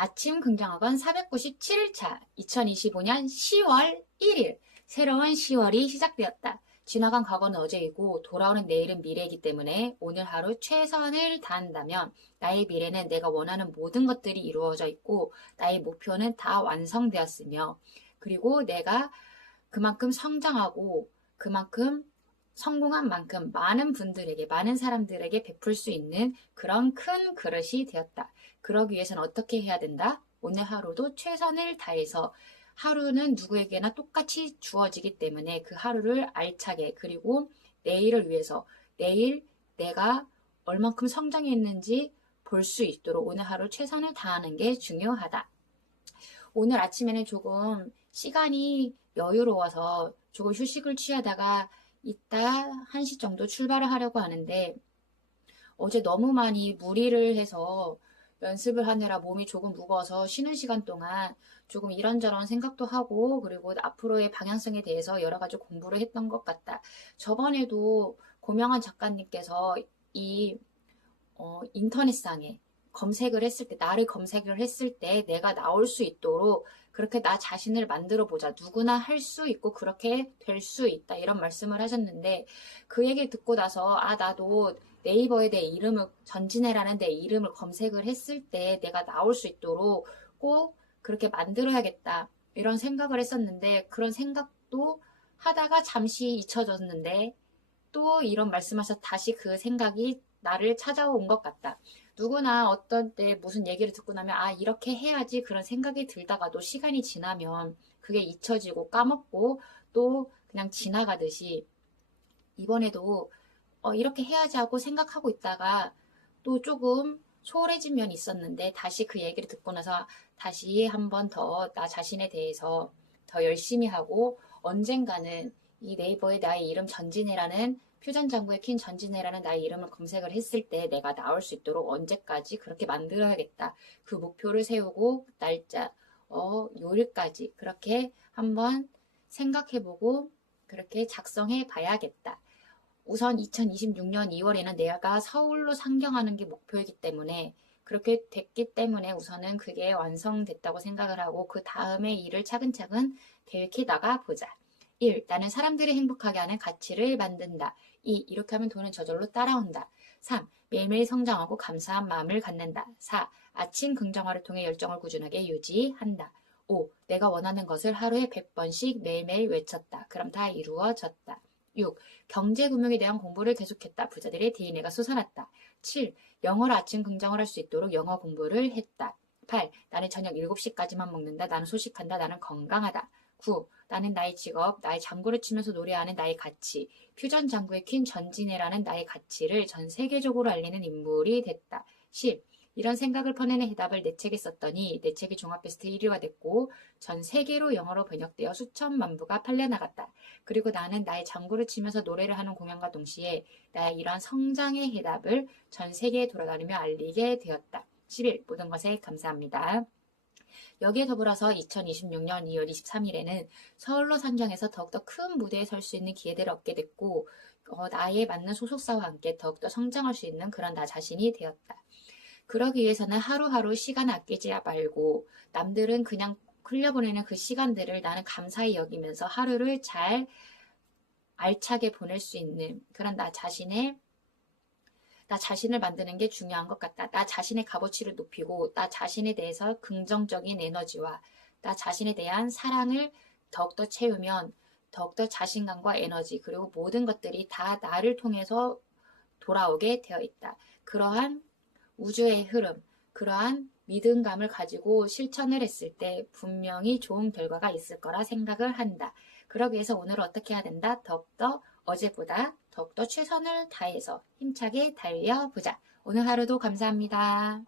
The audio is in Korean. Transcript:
아침 긍정학원 497일차 2025년 10월 1일 새로운 10월이 시작되었다. 지나간 과거는 어제이고 돌아오는 내일은 미래이기 때문에 오늘 하루 최선을 다한다면 나의 미래는 내가 원하는 모든 것들이 이루어져 있고 나의 목표는 다 완성되었으며 그리고 내가 그만큼 성장하고 그만큼 성공한 만큼 많은 분들에게, 많은 사람들에게 베풀 수 있는 그런 큰 그릇이 되었다. 그러기 위해서는 어떻게 해야 된다? 오늘 하루도 최선을 다해서 하루는 누구에게나 똑같이 주어지기 때문에 그 하루를 알차게 그리고 내일을 위해서 내일 내가 얼만큼 성장했는지 볼 수 있도록 오늘 하루 최선을 다하는 게 중요하다. 오늘 아침에는 조금 시간이 여유로워서 조금 휴식을 취하다가 이따 1시 정도 출발을 하려고 하는데 어제 너무 많이 무리를 해서 연습을 하느라 몸이 조금 무거워서 쉬는 시간 동안 조금 이런저런 생각도 하고 그리고 앞으로의 방향성에 대해서 여러 가지 공부를 했던 것 같다. 저번에도 고명한 작가님께서 이 어, 인터넷상에 검색을 했을 때, 나를 검색을 했을 때 내가 나올 수 있도록 그렇게 나 자신을 만들어 보자. 누구나 할 수 있고 그렇게 될 수 있다. 이런 말씀을 하셨는데 그 얘기를 듣고 나서 아, 나도 네이버에 내 이름을, 전진해라는 내 이름을 검색을 했을 때 내가 나올 수 있도록 꼭 그렇게 만들어야겠다. 이런 생각을 했었는데 그런 생각도 하다가 잠시 잊혀졌는데 또 이런 말씀하셔서 다시 그 생각이 나를 찾아온 것 같다. 누구나 어떤 때 무슨 얘기를 듣고 나면 아 이렇게 해야지 그런 생각이 들다가도 시간이 지나면 그게 잊혀지고 까먹고 또 그냥 지나가듯이 이번에도 어, 이렇게 해야지 하고 생각하고 있다가 또 조금 소홀해진 면이 있었는데 다시 그 얘기를 듣고 나서 다시 한 번 더 나 자신에 대해서 더 열심히 하고 언젠가는 이 네이버에 나의 이름 전진해라는 퓨전장구에 킨 전진해라는 나의 이름을 검색을 했을 때 내가 나올 수 있도록 언제까지 그렇게 만들어야겠다. 그 목표를 세우고 날짜, 어, 요일까지 그렇게 한번 생각해보고 그렇게 작성해 봐야겠다. 우선 2026년 2월에는 내가 서울로 상경하는 게 목표이기 때문에 그렇게 됐기 때문에 우선은 그게 완성됐다고 생각을 하고 그 다음에 일을 차근차근 계획해 나가 보자. 1. 나는 사람들이 행복하게 하는 가치를 만든다. 2. 이렇게 하면 돈은 저절로 따라온다. 3. 매일매일 성장하고 감사한 마음을 갖는다. 4. 아침 긍정화를 통해 열정을 꾸준하게 유지한다. 5. 내가 원하는 것을 하루에 100번씩 매일매일 외쳤다. 그럼 다 이루어졌다. 6. 경제금융에 대한 공부를 계속했다. 부자들의 DNA가 솟아났다. 7. 영어로 아침 긍정을 할 수 있도록 영어 공부를 했다. 8. 나는 저녁 7시까지만 먹는다. 나는 소식한다. 나는 건강하다. 9. 나는 나의 직업, 나의 장구를 치면서 노래하는 나의 가치, 퓨전 장구의 퀸 전진해라는 나의 가치를 전 세계적으로 알리는 인물이 됐다. 10. 이런 생각을 퍼내는 해답을 내 책에 썼더니 내 책이 종합베스트 1위가 됐고 전 세계로 영어로 번역되어 수천만 부가 팔려나갔다. 그리고 나는 나의 장구를 치면서 노래를 하는 공연과 동시에 나의 이러한 성장의 해답을 전 세계에 돌아다니며 알리게 되었다. 11. 모든 것에 감사합니다. 여기에 더불어서 2026년 2월 23일에는 서울로 상경해서 더욱더 큰 무대에 설 수 있는 기회들을 얻게 됐고 어, 나에 맞는 소속사와 함께 더욱더 성장할 수 있는 그런 나 자신이 되었다. 그러기 위해서는 하루하루 시간 아끼지 말고 남들은 그냥 흘려보내는 그 시간들을 나는 감사히 여기면서 하루를 잘 알차게 보낼 수 있는 그런 나 자신의 나 자신을 만드는 게 중요한 것 같다. 나 자신의 값어치를 높이고 나 자신에 대해서 긍정적인 에너지와 나 자신에 대한 사랑을 더욱더 채우면 더욱더 자신감과 에너지 그리고 모든 것들이 다 나를 통해서 돌아오게 되어 있다. 그러한 우주의 흐름, 그러한 믿음감을 가지고 실천을 했을 때 분명히 좋은 결과가 있을 거라 생각을 한다. 그러기 위해서 오늘 어떻게 해야 된다? 더욱더 어제보다 더욱더 최선을 다해서 힘차게 달려보자. 오늘 하루도 감사합니다.